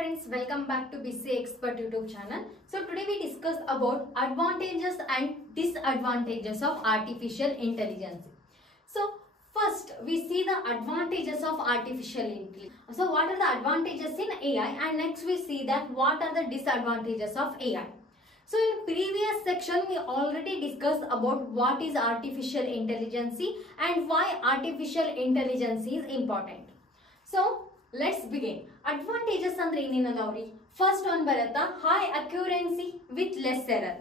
friends, welcome back to BC Expert YouTube channel. So today we discuss about advantages and disadvantages of artificial intelligence. So first we see the advantages of artificial intelligence. So what are the advantages in AI, and next we see that what are the disadvantages of AI. So in previous section we already discussed about what is artificial intelligence and why artificial intelligence is important. So let's begin. Advantages ಅಂದ್ರೆ ಏನೇನದಾವ್ರಿ? First one ಬರುತ್ತಾ high ಅಕ್ಯುರೆನ್ಸಿ with less error.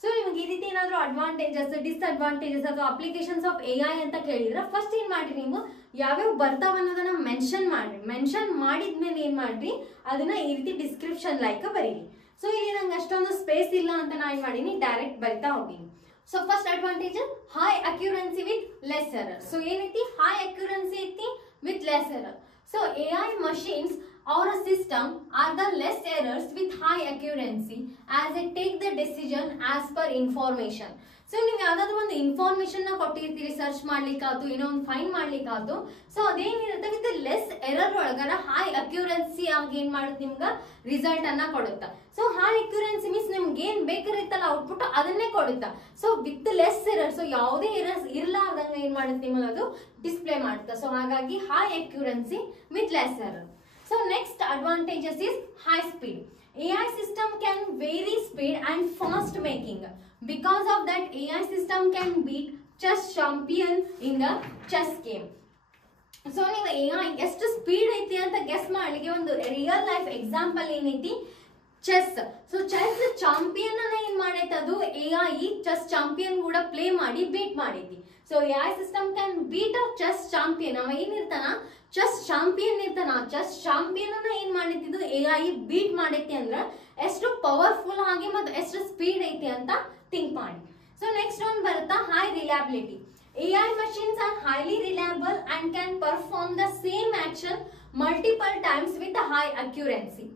So ನಿಮಗೆ ಈ ರೀತಿ ಏನಾದರೂ advantages disadvantages ಅಥವಾ applications of AI ಅಂತ ಕೇಳಿದ್ರೆ first ಏನ್ ಮಾಡ್ರಿ, ನೀವು ಯಾವ್ಯಾವ ಬರ್ತಾವ ಅನ್ನೋದನ್ನ ಮೆನ್ಷನ್ ಮಾಡ್ರಿ. ಮೆನ್ಷನ್ ಮಾಡಿದ್ಮೇಲೆ ಏನ್ ಮಾಡ್ರಿ, ಅದನ್ನ ಈ ರೀತಿ ಡಿಸ್ಕ್ರಿಪ್ಷನ್ ಲೈಕ್ ಬರೀರಿ. ಸೊ ಇಲ್ಲಿ ನಂಗೆ ಅಷ್ಟೊಂದು ಸ್ಪೇಸ್ ಇಲ್ಲ ಅಂತ ನಾ ಏನ್ ಮಾಡೀನಿ, ಡೈರೆಕ್ಟ್ ಬರಿತಾ ಹೋಗಿನಿ. So first advantage high ಅಕ್ಯುರೆನ್ಸಿ with less error. So ಏನೈತಿ, ಹೈ ಅಕ್ಯುರೆನ್ಸಿ ಐತಿ with less error. So AI machines or a system are the less errors with high accuracy as they take the decision as per information. So ನೀವು ಯಾವ್ದಾದ್ರು ಒಂದು information ನ ಕೊಟ್ಟಿರ್ತೀರಿ, search ಮಾಡ್ಲಿಕ್ಕಾಯ್ತು, ಏನೋ ಒಂದು find ಮಾಡ್ಲಿಕ್ಕಾಯ್ತು. ಸೊ ಅದೇನಿರುತ್ತೆ ವಿತ್ ಲೆಸ್ ಎರರ್ ಒಳಗರ ಹೈ ಅಕ್ಯುರೆನ್ಸಿ ಆಗಿ ಏನ್ ಮಾಡುತ್ತೆ, ನಿಮ್ಗೆ ರಿಸಲ್ಟ್ ಅನ್ನ ಕೊಡುತ್ತಾ. ಸೊ ಹೈ ಅಕ್ಯುರೆನ್ಸಿ ಮೀನ್ಸ್ ನಿಮ್ಗೆ ಏನ್ ಬೇಕಾಗಿತ್ತಲ್ಲ ಔಟ್ಪುಟ್ ಅದನ್ನೇ ಕೊಡುತ್ತಾ. So with less error, so ಯಾವುದೇ ಎರರ್ಸ್ ಇರ್ಲಾರ್ದಂಗ ಏನ್ ಮಾಡುತ್ತೆ, ನಿಮಗೆ ಅದು ಡಿಸ್ಪ್ಲೇ ಮಾಡುತ್ತೆ. ಸೊ ಹಾಗಾಗಿ high ಅಕ್ಯುರೆನ್ಸಿ with less error. So next advantages is high speed. AI system can vary speed and fast making. Because of that, AI system can beat chess champion in the chess game. So ನೀವು AI ಎಷ್ಟು speed ಐತಿ ಅಂತ guess ಮಾಡ್ಲಿಕ್ಕೆ ಒಂದು real life example ಏನೈತಿ, chess. So chess champion ಅನ್ನ ಏನ್ ಮಾಡೈತೆ, ಅದು AI ಚೆಸ್ ಚಾಂಪಿಯನ್ ಕೂಡ ಪ್ಲೇ ಮಾಡಿ ಬೀಟ್ ಮಾಡೈತಿ. So AI system can beet a chess champion. ಅವ ಏನಿರ್ತಾನ, ಚೆಸ್ ಚಾಂಪಿಯನ್ ಇರ್ತಾನ, ಚೆಸ್ ಚಾಂಪಿಯನ್ ಅನ್ನ ಏನ್ ಮಾಡೈತಿದ್ದು AI ಬೀಟ್ ಮಾಡೈತಿ ಅಂದ್ರ ಎಷ್ಟು ಪವರ್ಫುಲ್ ಆಗಿ ಮತ್ತು ಎಷ್ಟು ಸ್ಪೀಡ್ ಐತಿ ಅಂತ ಥಿಂಕ್ ಮಾಡಿ. ಸೊ ನೆಕ್ಸ್ಟ್ ಒನ್ ಬರುತ್ತಾ high reliability. AI machines are highly reliable and can perform the same action multiple times with a high accuracy.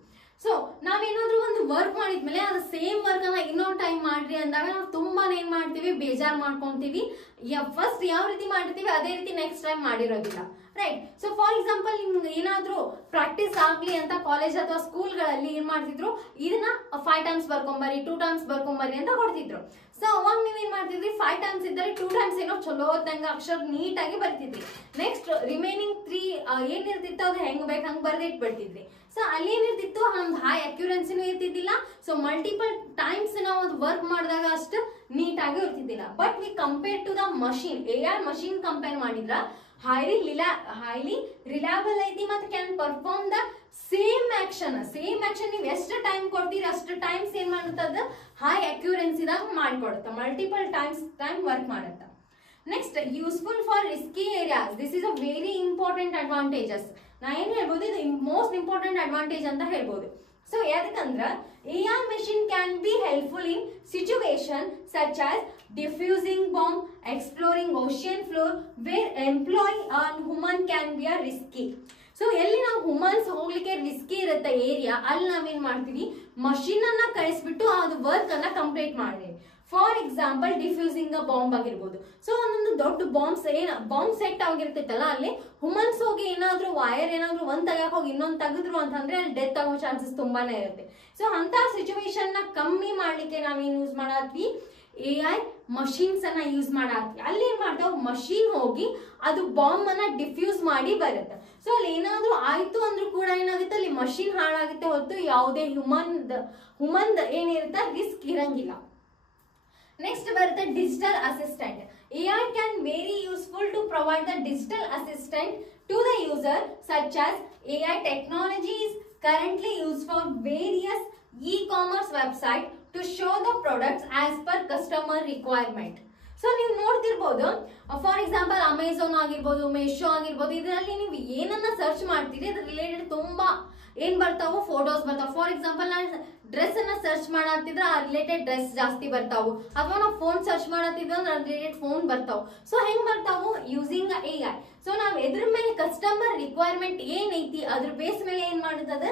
So ನಾವೇನಾದ್ರೂ ಒಂದು ವರ್ಕ್ ಮಾಡಿದ್ಮೇಲೆ ಅದು ಸೇಮ್ ವರ್ಕ್ ಅನ್ನ ಇನ್ನೊಂದು ಟೈಮ್ ಮಾಡ್ರಿ ಅಂದಾಗ ನಾವು ತುಂಬಾ ಏನ್ ಮಾಡ್ತೀವಿ, ಬೇಜಾರ್ ಮಾಡ್ಕೊಂತೀವಿ. ಫಸ್ಟ್ ಯಾವ ರೀತಿ ಮಾಡಿರ್ತೀವಿ ಅದೇ ರೀತಿ ನೆಕ್ಸ್ಟ್ ಟೈಮ್ ಮಾಡಿರೋದಿಲ್ಲ, ರೈಟ್? ಸೊ ಫಾರ್ ಎಕ್ಸಾಂಪಲ್, ನಿಮ್ಗೆ ಏನಾದ್ರೂ ಪ್ರಾಕ್ಟೀಸ್ ಆಗ್ಲಿ ಅಂತ ಕಾಲೇಜ್ ಅಥವಾ ಸ್ಕೂಲ್ಗಳಲ್ಲಿ ಏನ್ ಮಾಡ್ತಿದ್ರು, ಇದನ್ನ 5 ಟೈಮ್ಸ್ ಬರ್ಕೊಂಬರಿ, 2 ಟೈಮ್ಸ್ ಬರ್ಕೊಂಬರಿ ಅಂತ ಕೊಡ್ತಿದ್ರು. ಸೊ ಅವಾಗ ನೀವೇನ್ ಮಾಡ್ತಿದ್ರಿ, 5 ಟೈಮ್ಸ್ ಇದ್ದರೆ 2 ಟೈಮ್ಸ್ ಏನೋ ಚಲೋ ಹೊತ್ತಂಗ ಅಕ್ಷರ ನೀಟಾಗಿ ಬರ್ತಿದ್ರಿ. ನೆಕ್ಸ್ಟ್ ರಿಮೈನಿಂಗ್ 3 ಏನಿರ್ತಿತ್ತು ಅದು ಹೆಂಗ್ ಬೇಕು ಹಂಗ್ ಬರ್ದೇ ಇಟ್ಬಿಡ್ತಿದ್ರಿ. ಸೊ ಅಲ್ಲಿ ಏನಿರ್ತಿತ್ತು, ನಮ್ದು ಹೈ ಅಕ್ಯುರೆನ್ಸಿನೂ ಇರ್ತಿದ್ದಿಲ್ಲ. ಸೊ ಮಲ್ಟಿಪಲ್ ಟೈಮ್ಸ್ ನಾವು ಅದು ವರ್ಕ್ ಮಾಡಿದಾಗ ಅಷ್ಟು ನೀಟಾಗಿ ಇರ್ತಿದ್ದಿಲ್ಲ. But we compare to the machine, AI machine compare ಮಾಡಿದ್ರ ಹೈಲಿ ರಿಲಯಬಲ್ ಐತಿ ಮತ್ತು can perform the same action ನೀವು ಎಷ್ಟು ಟೈಮ್ ಕೊಡ್ತೀರಿ ಅಷ್ಟು ಟೈಮ್ಸ್ ಏನ್ ಮಾಡುತ್ತದ ಹೈ ಅಕ್ಯುರೆನ್ಸಿದಾಗ ಮಾಡಿಕೊಡುತ್ತೆ, ಮಲ್ಟಿಪಲ್ ಟೈಮ್ ವರ್ಕ್ ಮಾಡುತ್ತೆ. Next useful for risky areas. This is a very important advantages. ನಾ ಏನ್ ಹೇಳ್ಬೋದು, ಇದು ಮೋಸ್ಟ್ ಇಂಪಾರ್ಟೆಂಟ್ ಅಡ್ವಾಂಟೇಜ್ ಅಂತ ಹೇಳ್ಬೋದು. ಸೊ ಯಾಕಂದ್ರ AI machine can be helpful in situation such as defusing bomb, exploring ocean floor where employee and human can be a risky. So ಎಲ್ಲಿ ನಾವು humans ಹೋಗ್ಲಿಕ್ಕೆ ರಿಸ್ಕಿ ಇರುತ್ತೆ ಏರಿಯಾ, ಅಲ್ಲಿ ನಾವೇನ್ ಮಾಡ್ತೀವಿ, ಮಷೀನ್ ಅನ್ನ ಕಳಿಸ್ಬಿಟ್ಟು ಅದು ವರ್ಕ್ ಅನ್ನ ಕಂಪ್ಲೀಟ್ ಮಾಡ್ತೀವಿ. ಫಾರ್ ಎಕ್ಸಾಂಪಲ್ ಡಿಫ್ಯೂಸಿಂಗ್ ಅ ಬಾಂಬ್ ಆಗಿರ್ಬೋದು. ಸೊ ಒಂದೊಂದು ದೊಡ್ಡ ಬಾಂಬ್ ಸೆಟ್ ಆಗಿರ್ತೈತಲ್ಲ, ಅಲ್ಲಿ ಹ್ಯೂಮನ್ಸ್ ಹೋಗಿ ಏನಾದ್ರು ವೈರ್ ಏನಾದ್ರು ಒಂದ್ ತೆಗಿಯಕ್ ಹೋಗಿ ಇನ್ನೊಂದು ತೆಗೆದ್ರು ಅಂತಂದ್ರೆ ಅಲ್ಲಿ ಡೆತ್ ಆಗೋ ಚಾನ್ಸಸ್ ತುಂಬಾನೇ ಇರುತ್ತೆ. ಸೊ ಅಂತ ಸಿಚುವೇಶನ್ ನ ಕಮ್ಮಿ ಮಾಡ್ಲಿಕ್ಕೆ ನಾವೇನ್ ಯೂಸ್ ಮಾಡತ್ವಿ, AI ಮಷೀನ್ಸ್ ಅನ್ನ ಯೂಸ್ ಮಾಡತ್ವಿ. ಅಲ್ಲಿ ಏನ್ ಮಾಡ್ತಾವ್, ಮಷೀನ್ ಹೋಗಿ ಅದು ಬಾಂಬ್ ಅನ್ನ ಡಿಫ್ಯೂಸ್ ಮಾಡಿ ಬರುತ್ತೆ. ಸೊ ಅಲ್ಲಿ ಏನಾದ್ರೂ ಆಯ್ತು ಅಂದ್ರೂ ಕೂಡ ಏನಾಗುತ್ತೆ, ಅಲ್ಲಿ ಮಷೀನ್ ಹಾಳಾಗುತ್ತೆ ಹೊತ್ತು ಯಾವುದೇ ಹ್ಯೂಮನ್ ಏನಿರುತ್ತೆ ರಿಸ್ಕ್ ಇರಂಗಿಲ್ಲ. ನೆಕ್ಸ್ಟ್ ಬರುತ್ತೆ digital assistant. AI can very useful to provide the digital assistant to the user, such as AI technology is currently used for various e-commerce website to show the products as per customer requirement. So ನೀವು ನೋಡ್ತಿರ್ಬೋದು, for example Amazon ಆಗಿರ್ಬೋದು, ಮೆಶೋ ಆಗಿರ್ಬೋದು, ಇದರಲ್ಲಿ ನೀವು ಏನನ್ನ search ಮಾಡ್ತೀರಿ ಅದ್ರ related ತುಂಬಾ ಏನ್ ಬರ್ತಾವು, ಫೋಟೋಸ್ ಬರ್ತಾವ. ಫಾರ್ ಎಕ್ಸಾಂಪಲ್ ನಾನು ಡ್ರೆಸ್ ಅನ್ನ ಸರ್ಚ್ ಮಾಡತ್ತಿದ್ರೆ ಆ ರಿಲೇಟೆಡ್ ಡ್ರೆಸ್ ಜಾಸ್ತಿ ಬರ್ತಾವು, ಅಥವಾ ನಾವು ಫೋನ್ ಸರ್ಚ್ ಮಾಡತ್ತಿದ್ರೆ ರಿಲೇಟೆಡ್ ಫೋನ್ ಬರ್ತಾವು. ಸೊ ಹೆಂಗ್ ಬರ್ತಾವು, ಯೂಸಿಂಗ್ AI. ಸೊ ನಾವ್ ಎದ್ರ ಮೇಲೆ ಕಸ್ಟಮರ್ ರಿಕ್ವೈರ್ಮೆಂಟ್ ಏನೈತಿ ಅದ್ರ ಬೇಸ್ ಮೇಲೆ ಏನ್ ಮಾಡುತ್ತದ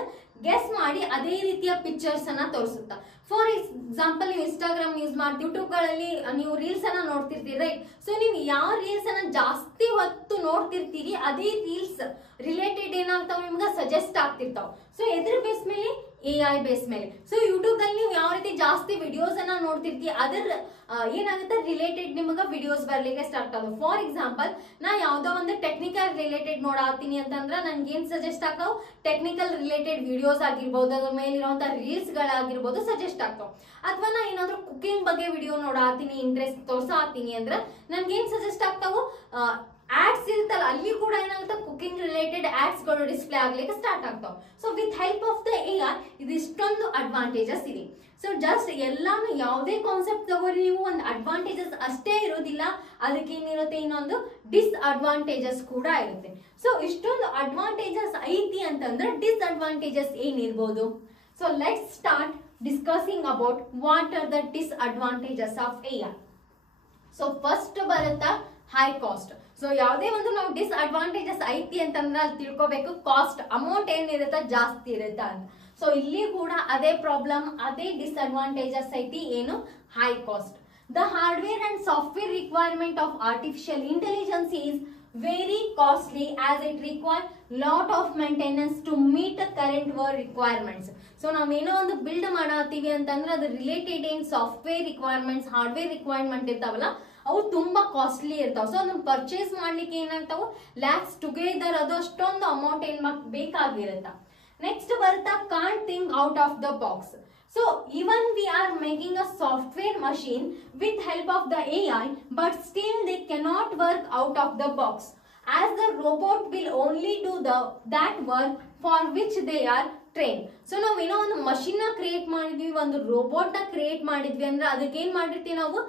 ಗೆಸ್ ಮಾಡಿ ಅದೇ ರೀತಿಯ ಪಿಕ್ಚರ್ಸ್ ಅನ್ನ ತೋರಿಸುತ್ತ. ಫಾರ್ ಎಕ್ಸಾಂಪಲ್, ನೀವು ಇನ್ಸ್ಟಾಗ್ರಾಮ್ ಯೂಸ್ ಮಾಡಿ ಯೂಟ್ಯೂಬ್ ಗಳಲ್ಲಿ ನೀವು ರೀಲ್ಸ್ ಅನ್ನ ನೋಡ್ತಿರ್ತೀರಿ, ರೈಟ್? ಸೊ ನೀವು ಯಾವ ರೀಲ್ಸ್ ಅನ್ನ ಜಾಸ್ತಿ ಹೊತ್ತು ನೋಡ್ತಿರ್ತೀರಿ ಅದೇ ರೀಲ್ಸ್ ರಿಲೇಟೆಡ್ ಏನಾಗ್ತಾವ ನಿಮ್ಗೆ ಸಜೆಸ್ಟ್ ಆಗ್ತಿರ್ತಾವ. ಸೊ ಎದ್ರ ಬೇಸ್ ಮೇಲೆ AI ಬೇಸ್ ಮೇಲೆ. ಸೊ ಯೂಟ್ಯೂಬ್ ಅಲ್ಲಿ ನೀವು ಯಾವ ರೀತಿ ಜಾಸ್ತಿ ವಿಡಿಯೋಸ್ ಅನ್ನ ನೋಡ್ತಿರ್ತೀವಿ ಅದರ ಏನಾಗುತ್ತೆ ರಿಲೇಟೆಡ್ ನಿಮಗೆ ವಿಡಿಯೋಸ್ ಬರ್ಲಿಕ್ಕೆ ಸ್ಟಾರ್ಟ್ ಆಗೋದು. ಫಾರ್ ಎಕ್ಸಾಂಪಲ್ ನಾ ಯಾವ್ದೋ ಒಂದು ಟೆಕ್ನಿಕಲ್ ರಿಲೇಟೆಡ್ ನೋಡಾತೀನಿ ಅಂತಂದ್ರೆ ನನ್ಗೆ ಏನ್ ಸಜೆಸ್ಟ್ ಆಗ್ತಾವ, ಟೆಕ್ನಿಕಲ್ ರಿಲೇಟೆಡ್ ವಿಡಿಯೋಸ್ ಆಗಿರ್ಬೋದು, ಅದ್ರ ಮೇಲೆ ಇರುವಂತ ರೀಲ್ಸ್ ಗಳಾಗಿರ್ಬೋದು ಸಜೆಸ್ಟ್ ಆಗ್ತಾವ. ಅಥವಾ ನಾ ಏನಾದ್ರು ಕುಕಿಂಗ್ ಬಗ್ಗೆ ವಿಡಿಯೋ ನೋಡಾತೀನಿ, ಇಂಟ್ರೆಸ್ಟ್ ತೋರ್ಸಾತೀನಿ ಅಂದ್ರೆ ನನ್ಗೆ ಏನ್ ಸಜೆಸ್ಟ್ ಆಗ್ತಾವು, ಆಡ್ಸ್ ಇರುತ್ತಲ್ಲ ಅಲ್ಲಿ ಕೂಡ ಏನಾಗುತ್ತೆ ಕುಕಿಂಗ್ ರಿಲೇಟೆಡ್ ಆಡ್ಸ್ ಗಳು ಡಿಸ್ಪ್ಲೇ ಆಗ್ಲಿಕ್ಕೆ ಸ್ಟಾರ್ಟ್ ಆಗ್ತಾವ. So with help of the AI ಇದಿಷ್ಟೊಂದು ಅಡ್ವಾಂಟೇಜಸ್ ಇದೆ. ಸೊ ಜಸ್ಟ್ ಎಲ್ಲಾನು ಯಾವುದೇ ಕಾನ್ಸೆಪ್ಟ್ ತಗೋರಿ ನೀವು ಒಂದು ಅಡ್ವಾಂಟೇಜಸ್ ಅಷ್ಟೇ ಇರೋದಿಲ್ಲ, ಅದಕ್ಕೆ ಏನಿರುತ್ತೆ ಇನ್ನೊಂದು ಡಿಸ್ಅಡ್ವಾಂಟೇಜಸ್ ಕೂಡ ಇರುತ್ತೆ. ಸೊ ಇಷ್ಟೊಂದು ಅಡ್ವಾಂಟೇಜಸ್ ಐತಿ ಅಂತಂದ್ರೆ ಡಿಸ್ಅಡ್ವಾಂಟೇಜಸ್ ಏನಿರ್ಬೋದು. So let's start discussing about what are the disadvantages of AI. So first ಬರುತ್ತಾ ಹೈ ಕಾಸ್ಟ್. ಸೊ ಯಾವುದೇ ಒಂದು ನಾವು ಡಿಸ್ಅಡ್ವಾಂಟೇಜಸ್ ಐತಿ ಅಂತಂದ್ರೆ ಅಲ್ಲಿ ತಿಳ್ಕೊಬೇಕು ಕಾಸ್ಟ್, ಅಮೌಂಟ್ ಏನಿರುತ್ತೆ ಜಾಸ್ತಿ ಇರುತ್ತೆ ಅಂತ. ಸೊ ಇಲ್ಲಿ ಕೂಡ ಅದೇ ಪ್ರಾಬ್ಲಮ್, ಅದೇ ಡಿಸ್ಅಡ್ವಾಂಟೇಜಸ್ ಐತಿ, ಏನು high cost. The hardware and software requirement of artificial intelligence is very costly as it require lot of maintenance to meet the current world requirements. So ನಾವೇನೋ ಒಂದು ಬಿಲ್ಡ್ ಮಾಡತ್ತೀವಿ ಅಂತಂದ್ರೆ ಅದ್ರ ರಿಲೇಟೆಡ್ ಏನ್ ಸಾಫ್ಟ್ವೇರ್ ರಿಕ್ವೈರ್ಮೆಂಟ್ಸ್ ಹಾರ್ಡ್ವೇರ್ ರಿಕ್ವೈರ್ಮೆಂಟ್ ಇರ್ತಾವಲ್ಲ ಅವು ತುಂಬಾ costly ಇರ್ತಾವ. So ಅದನ್ನ ಪರ್ಚೇಸ್ ಮಾಡ್ಲಿಕ್ಕೆ ಏನಾಗ್ತಾವ ಲ್ಯಾಕ್ಸ್ ಟುಗೆದರ್, ಅದು ಅಷ್ಟೊಂದು ಅಮೌಂಟ್ ಏನ್ ಬೇಕಾಗಿರುತ್ತ. ನೆಕ್ಸ್ಟ್ ಬರ್ತಾ can't think out of the box. So even we are making a software machine with help of the AI, but still they cannot work out of the box, as the robot will only do that work for which they are trained. So ನಾವೇನೋ ಒಂದು machine ನ create ಮಾಡಿದ್ವಿ, ಒಂದು robot ನ create ಮಾಡಿದ್ವಿ ಅಂದ್ರೆ ಅದಕ್ಕೆ ಏನ್ ಮಾಡಿರ್ತೀವಿ ನಾವು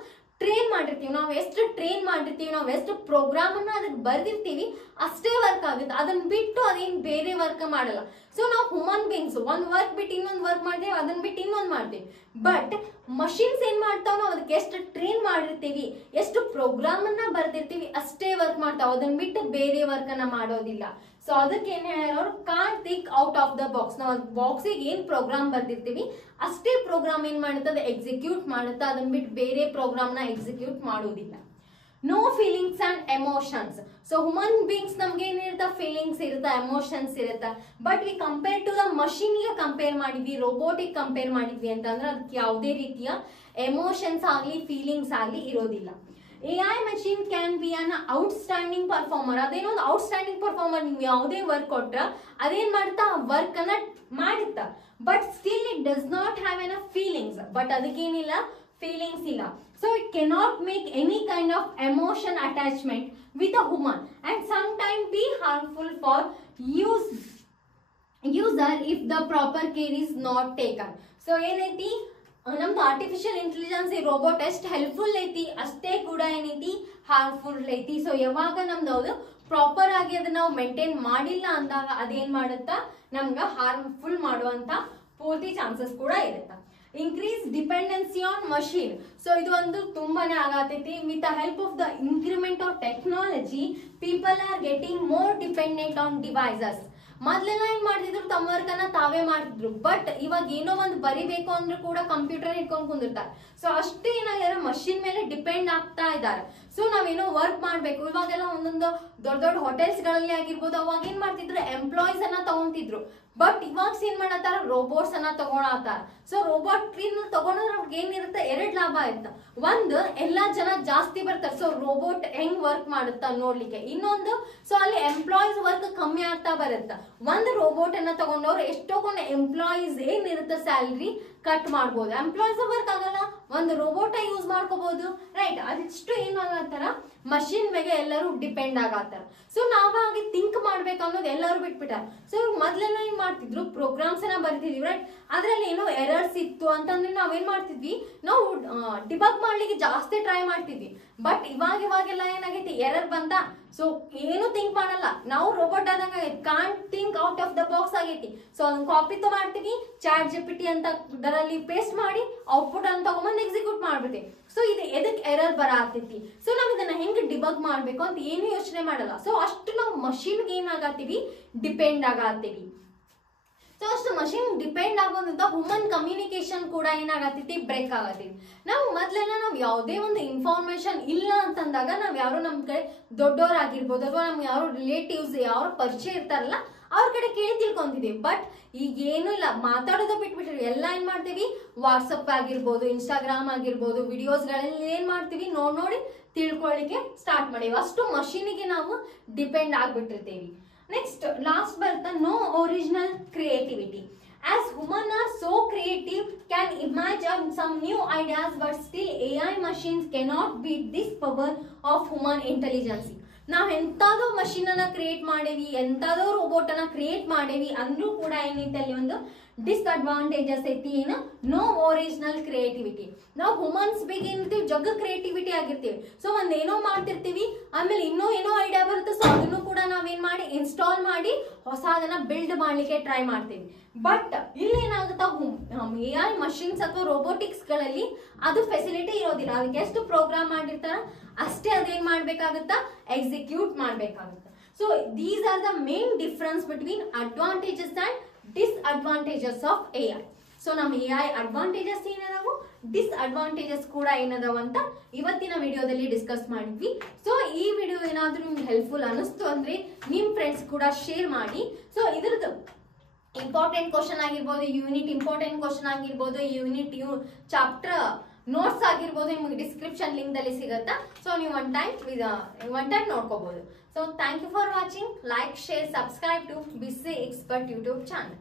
ಟ್ರೈನ್ ಮಾಡಿರ್ತೀವಿ. ನಾವು ಎಷ್ಟು ಟ್ರೈನ್ ಮಾಡಿರ್ತೀವಿ, ನಾವು ಎಷ್ಟು ಪ್ರೋಗ್ರಾಮ್ ಅನ್ನ ಅದಕ್ಕೆ ಬರ್ದಿರ್ತೀವಿ ಅಷ್ಟೇ ವರ್ಕ್ ಆಗುತ್ತೆ. ಅದನ್ನ ಬಿಟ್ಟು ಅದೇನ್ ಬೇರೆ ವರ್ಕ್ ಮಾಡಲ್ಲ. ಸೊ ನಾವು ಹ್ಯೂಮನ್ ಬೀಯಿಂಗ್ಸ್ ಒಂದ್ ವರ್ಕ್ ಬಿಟ್ಟು ಇನ್ನೊಂದು ವರ್ಕ್ ಮಾಡ್ತೀವಿ, ಅದನ್ನ ಬಿಟ್ಟು ಇನ್ನೊಂದು ಮಾಡ್ತೀವಿ. ಬಟ್ ಮಷಿನ್ಸ್ ಏನ್ ಮಾಡ್ತಾವ, ನಾವು ಅದಕ್ಕೆ ಎಷ್ಟು ಟ್ರೈನ್ ಮಾಡಿರ್ತೀವಿ, ಎಷ್ಟು ಪ್ರೋಗ್ರಾಮ್ ಅನ್ನ ಬರ್ದಿರ್ತೀವಿ ಅಷ್ಟೇ ವರ್ಕ್ ಮಾಡ್ತಾವ, ಅದನ್ನ ಬಿಟ್ಟು ಬೇರೆ ವರ್ಕ್ ಅನ್ನ ಮಾಡೋದಿಲ್ಲ. ಸೊ ಅದಕ್ಕೆ ಏನ್ ಹೇಳೋರು can't think out of the box. ನಾವು ಬಾಕ್ಸಿಗೆ ಏನ್ ಪ್ರೋಗ್ರಾಮ್ ಬರ್ದಿರ್ತೀವಿ ಅಷ್ಟೇ ಪ್ರೋಗ್ರಾಮ್ ಏನ್ ಮಾಡುತ್ತೆ ಎಕ್ಸಿಕ್ಯೂಟ್ ಮಾಡುತ್ತೆ, ಅದನ್ನ ಬಿಟ್ಟು ಬೇರೆ ಪ್ರೋಗ್ರಾಮ್ ನ ಎಕ್ಸಿಕ್ಯೂಟ್ ಮಾಡೋದಿಲ್ಲ. No feelings and emotions. So human beings ನಮ್ಗೆ ಏನಿರುತ್ತೆ ಫೀಲಿಂಗ್ಸ್ ಇರುತ್ತೆ, ಎಮೋಷನ್ಸ್ ಇರುತ್ತೆ. But we compare to the machine ಗೆ ಕಂಪೇರ್ ಮಾಡಿದ್ವಿ, ರೋಬೋಟಿಕ್ ಕಂಪೇರ್ ಮಾಡಿದ್ವಿ ಅಂತಂದ್ರೆ ಅದಕ್ಕೆ ಯಾವುದೇ ರೀತಿಯ ಎಮೋಷನ್ಸ್ ಆಗ್ಲಿ ಫೀಲಿಂಗ್ಸ್ ಆಗ್ಲಿ ಇರೋದಿಲ್ಲ. AI machine can be an outstanding performer. ಅದೇನೋ ಒಂದು ಔಟ್ಸ್ಟ್ಯಾಂಡಿಂಗ್ ಪರ್ಫಾರ್ಮರ್. ನೀವು ಯಾವುದೇ ವರ್ಕ್ ಕೊಟ್ರ ಅದೇನ್ ಮಾಡುತ್ತಾ ಆ ವರ್ಕ್ ಅನ್ನ ಮಾಡುತ್ತಾ, but still it does not have an feelings. But ಅದಕ್ಕೇನಿಲ್ಲ ಫೀಲಿಂಗ್ಸ್ ಇಲ್ಲ. So it cannot make any kind of emotion attachment with a human and some time be harmful for user if the proper care is not taken. So ಏನೈತಿ ನಮ್ದು artificial intelligence ಈ robot ಎಷ್ಟು helpful ಐತಿ ಅಷ್ಟೇ ಕೂಡ ಏನೈತಿ harmful ಐತಿ. So ಯಾವಾಗ ನಮ್ದು ಅದು ಪ್ರಾಪರ್ ಆಗಿ ಅದನ್ನ ನಾವು ಮೇಂಟೈನ್ ಮಾಡಿಲ್ಲ ಅಂದಾಗ ಅದೇನ್ ಮಾಡುತ್ತಾ ನಮ್ಗೆ ಹಾರ್ಮ್ಫುಲ್ ಮಾಡುವಂತ ಪೂರ್ತಿ ಚಾನ್ಸಸ್ ಕೂಡ ಇರುತ್ತೆ. Increase dependency on machine. So ಇದು ಒಂದು ತುಂಬಾನೇ ಆಗತೈತಿ. With the help of the increment of technology people are getting more dependent on devices. ಮೊದ್ಲೆಲ್ಲ ಏನ್ ಮಾಡ್ತಿದ್ರು ತಮ್ಮ ವರ್ಕ್ ಅನ್ನ ತಾವೇ ಮಾಡ್ತಿದ್ರು. ಬಟ್ ಇವಾಗ ಏನೋ ಒಂದು ಬರಿಬೇಕು ಅಂದ್ರೂ ಕೂಡ ಕಂಪ್ಯೂಟರ್ ಇಟ್ಕೊಂಡು ಕುಂದಿರ್ತಾರೆ. ಸೊ ಅಷ್ಟು ಏನಾಗ್ಯಾರ ಮಷಿನ್ ಮೇಲೆ ಡಿಪೆಂಡ್ ಆಗ್ತಾ ಇದ್ದಾರೆ. ಸೊ ನಾವೇನೋ ವರ್ಕ್ ಮಾಡ್ಬೇಕು, ಇವಾಗೆಲ್ಲ ಒಂದೊಂದು ದೊಡ್ಡ ದೊಡ್ಡ ಹೋಟೆಲ್ಸ್ ಗಳಲ್ಲಿ ಆಗಿರ್ಬೋದು, ಅವಾಗ ಏನ್ ಮಾಡ್ತಿದ್ರು ಎಂಪ್ಲಾಯೀಸ್ ಅನ್ನ ತಗೊಂತಿದ್ರು. ಬಟ್ ಇವಾಗ ಏನ್ ಮಾಡತ್ತಾರ ರೋಬೋಟ್ಸ್ ಅನ್ನ ತಗೊಳತ್ತಾರ. ಸೊ ರೋಬೋಟ್ ತಗೊಂಡ್ರೆ ಅವ್ರಿಗೆ ಏನಿರುತ್ತೆ ಎರಡ್ ಲಾಭ ಆಯ್ತ. ಒಂದು ಎಲ್ಲಾ ಜನ ಜಾಸ್ತಿ ಬರ್ತಾರೆ, ಸೊ ರೋಬೋಟ್ ಹೆಂಗ್ ವರ್ಕ್ ಮಾಡುತ್ತ ನೋಡ್ಲಿಕ್ಕೆ. ಇನ್ನೊಂದು ಸೊ ಅಲ್ಲಿ ಎಂಪ್ಲಾಯೀಸ್ ವರ್ಕ್ ಕಮ್ಮಿ ಆಗ್ತಾ ಬರುತ್ತ. ಒಂದು ರೋಬೋಟ್ ಅನ್ನ ತಗೊಂಡವ್ರು ಎಷ್ಟೊಂದು ಎಂಪ್ಲಾಯೀಸ್ ಏನಿರುತ್ತೆ ಸ್ಯಾಲ್ರಿ ಕಟ್ ಮಾಡ್ಬೋದು. ಎಂಪ್ಲಾಯೀಸ್ ವರ್ಕ್ ಆಗಲ್ಲ, ಒಂದು ರೋಬೋಟ್ ಯೂಸ್ ಮಾಡ್ಕೋಬಹುದು, ರೈಟ್. ಅದಿಷ್ಟು ಏನಾಗತ್ತಾರ ಮಷಿನ್ ಮೇಲೆ ಎಲ್ಲರೂ ಡಿಪೆಂಡ್ ಆಗತ್ತಾರ. ಸೊ ನಾವಾಗಿ ಥಿಂಕ್ ಮಾಡ್ಬೇಕು ಅನ್ನೋದು ಎಲ್ಲರೂ ಬಿಟ್ಬಿಟ್ಟಾರ. ಸೊ ಮೊದ್ಲೆಲ್ಲ ಏನ್ ಮಾಡ್ತಿದ್ರು ಪ್ರೋಗ್ರಾಮ್ಸ್ ಅನ್ನ ಬರ್ತಿದ್ವಿ, ರೈಟ್. ಅದ್ರಲ್ಲಿ ಏನೋ ಎರರ್ಸ್ ಇತ್ತು ಅಂತಂದ್ರೆ ನಾವೇನ್ ಮಾಡ್ತಿದ್ವಿ, ನಾವು ಡಿಬಗ್ ಮಾಡ್ಲಿಕ್ಕೆ ಜಾಸ್ತಿ ಟ್ರೈ ಮಾಡ್ತಿದ್ವಿ. ಬಟ್ ಇವಾಗೆಲ್ಲ ಏನಾಗೈತಿ ಎರರ್ ಬಂತ, ಸೊ ಏನು ಥಿಂಕ್ ಮಾಡಲ್ಲ, ನಾವು ರೋಬೋಟ್ ಆದಂಗ can't think out of the box ಆಗೈತಿ. ಸೊ ಅದನ್ನ ಕಾಪಿ ಮಾಡ್ತೀವಿ, ಚಾಟ್ ಜಿಪಿಟಿ ಅಂತ ಅದರಲ್ಲಿ ಪೇಸ್ಟ್ ಮಾಡಿ ಔಟ್ಪುಟ್ ಅಂತ ತಗೊಂಬಂದು ಎಕ್ಸಿಕ್ಯೂಟ್ ಮಾಡ್ಬಿಡ್ತೀವಿ. ಸೊ ಇದು ಎದಕ್ ಎರರ್ ಬರತೈತಿ, ಸೊ ನಾವ್ ಇದನ್ನ ಹೆಂಗ್ ಡಿಬಗ್ ಮಾಡ್ಬೇಕು ಅಂತ ಏನು ಯೋಚನೆ ಮಾಡಲ್ಲ. ಸೊ ಅಷ್ಟು ನಾವು ಮಷೀನ್ಗೆ ಏನಾಗತ್ತೀವಿ ಡಿಪೆಂಡ್ ಆಗತ್ತೀವಿ. ಸೊ ಅಷ್ಟು ಮಷಿನ್ ಡಿಪೆಂಡ್ ಆಗೋದ್ರಿಂದ ಹ್ಯೂಮನ್ ಕಮ್ಯುನಿಕೇಶನ್ ಕೂಡ ಏನಾಗತ್ತೈತಿ ಬ್ರೇಕ್ ಆಗತ್ತೈತಿ. ನಾವು ಮೊದ್ಲೆಲ್ಲ ನಾವ್ ಯಾವುದೇ ಒಂದು ಇನ್ಫಾರ್ಮೇಶನ್ ಇಲ್ಲ ಅಂತಂದಾಗ ನಾವ್ ಯಾರು ನಮ್ ಕಡೆ ದೊಡ್ಡವರಾಗಿರ್ಬೋದು ಅಥವಾ ನಮ್ಗೆ ಯಾರು ರಿಲೇಟಿವ್ಸ್ ಯಾರು ಪರಿಚಯ ಇರ್ತಾರಲ್ಲ ಅವ್ರ ಕಡೆ ಕೇಳಿ ತಿಳ್ಕೊಂತಿದೀವಿ. ಬಟ್ ಈಗ ಏನು ಇಲ್ಲ, ಮಾತಾಡೋದು ಬಿಟ್ಬಿಟ್ರಿ, ಎಲ್ಲ ಏನ್ ಮಾಡ್ತೀವಿ, ವಾಟ್ಸಪ್ ಆಗಿರ್ಬೋದು, ಇನ್ಸ್ಟಾಗ್ರಾಮ್ ಆಗಿರ್ಬೋದು, ವಿಡಿಯೋಸ್ಗಳಲ್ಲಿ ಏನ್ ಮಾಡ್ತೀವಿ, ನೋಡಿ ತಿಳ್ಕೊಳ್ಳಿಕ್ಕೆ ಸ್ಟಾರ್ಟ್ ಮಾಡೀವಿ. ಅಷ್ಟು ಮಷೀನಿಗೆ ನಾವು ಡಿಪೆಂಡ್ ಆಗ್ಬಿಟ್ಟಿರ್ತೀವಿ. ನೆಕ್ಸ್ಟ್ ಲಾಸ್ಟ್ ಬರ್ತಾ no original creativity. As humans are so creative, can imagine some new ideas, but still AI machines cannot beat this power of human intelligence. ನಾವು ಎಂತಾದೋ ಮಷೀನ್ ಅನ್ನ ಕ್ರಿಯೇಟ್ ಮಾಡೇವಿ, ಎಂತಾದೋ ರೋಬೋಟ್ ಅನ್ನ ಕ್ರಿಯೇಟ್ ಮಾಡೇವಿ ಅಂದ್ರೂ ಕೂಡ ಏನೈತೆ ಅಲ್ಲಿ ಒಂದು ಡಿಸ್ಅಡ್ವಾಂಟೇಜಸ್ ಐತಿ. ಏನು, ನೋ ಒರಿಜಿನಲ್ ಕ್ರಿಯೇಟಿವಿಟಿ. ನಾವು ಹ್ಯೂಮನ್ಸ್ ಬೇಗೇನಿರ್ತೀವಿ, ಜಗ್ ಕ್ರಿಯೇಟಿವಿಟಿ ಆಗಿರ್ತೀವಿ. ಸೊ ಒಂದೇನೋ ಮಾಡ್ತಿರ್ತೀವಿ, ಆಮೇಲೆ ಇನ್ನೂ ಏನೋ ಐಡಿಯಾ ಬರುತ್ತೆ, ಸೊ ಅದನ್ನು ಕೂಡ ನಾವೇನ್ ಮಾಡಿ ಇನ್ಸ್ಟಾಲ್ ಮಾಡಿ ಹೊಸದನ್ನ ಬಿಲ್ಡ್ ಮಾಡ್ಲಿಕ್ಕೆ ಟ್ರೈ ಮಾಡ್ತೀವಿ. ಬಟ್ ಇಲ್ಲಿ ಏನಾಗುತ್ತಾ, AI ಮಷೀನ್ಸ್ ಅಥವಾ ರೋಬೋಟಿಕ್ಸ್ ಗಳಲ್ಲಿ ಅದು ಫೆಸಿಲಿಟಿ ಇರೋದಿಲ್ಲ. ಅದಕ್ಕೆ ಎಷ್ಟು ಪ್ರೋಗ್ರಾಮ್ ಮಾಡಿರ್ತಾರ ಅಷ್ಟೇ ಅದೇನ್ ಮಾಡ್ಬೇಕಾಗುತ್ತಾ, ಎಕ್ಸಿಕ್ಯೂಟ್ ಮಾಡ್ಬೇಕಾಗುತ್ತೆ. So these are the main difference between advantages and disadvantages of AI. So ನಮ್ಮ AI ಅಡ್ವಾಂಟೇಜಸ್ ಏನದಾವು, ಡಿಸ್ಅಡ್ವಾಂಟೇಜಸ್ ಕೂಡ ಏನದಾವ ಅಂತ ಇವತ್ತಿನ ವಿಡಿಯೋದಲ್ಲಿ ಡಿಸ್ಕಸ್ ಮಾಡಿದ್ವಿ. ಸೊ ಈ ವಿಡಿಯೋ ಏನಾದ್ರೂ ನಿಮ್ಗೆ ಹೆಲ್ಪ್ಫುಲ್ ಅನಿಸ್ತು ಅಂದ್ರೆ ನಿಮ್ ಫ್ರೆಂಡ್ಸ್ ಕೂಡ ಶೇರ್ ಮಾಡಿ. ಸೊ ಇದ್ರದ್ದು ಇಂಪಾರ್ಟೆಂಟ್ ಕ್ವಶನ್ ಆಗಿರ್ಬೋದು, ಯೂನಿಟ್ ಇಂಪಾರ್ಟೆಂಟ್ ಕ್ವಶನ್ ಆಗಿರ್ಬೋದು, ಯೂನಿಟ್ ಚಾಪ್ಟರ್ ನೋಟ್ಸ್ ಆಗಿರ್ಬೋದು, ನಿಮಗೆ ಡಿಸ್ಕ್ರಿಪ್ಷನ್ ಲಿಂಕ್ ದಲ್ಲಿ ಸಿಗುತ್ತಾ. ಸೊ ನೀವು ಒನ್ ಟೈಮ್ ನೋಡ್ಕೋಬಹುದು. So thank you for watching. Like, share, subscribe to BC expert YouTube channel.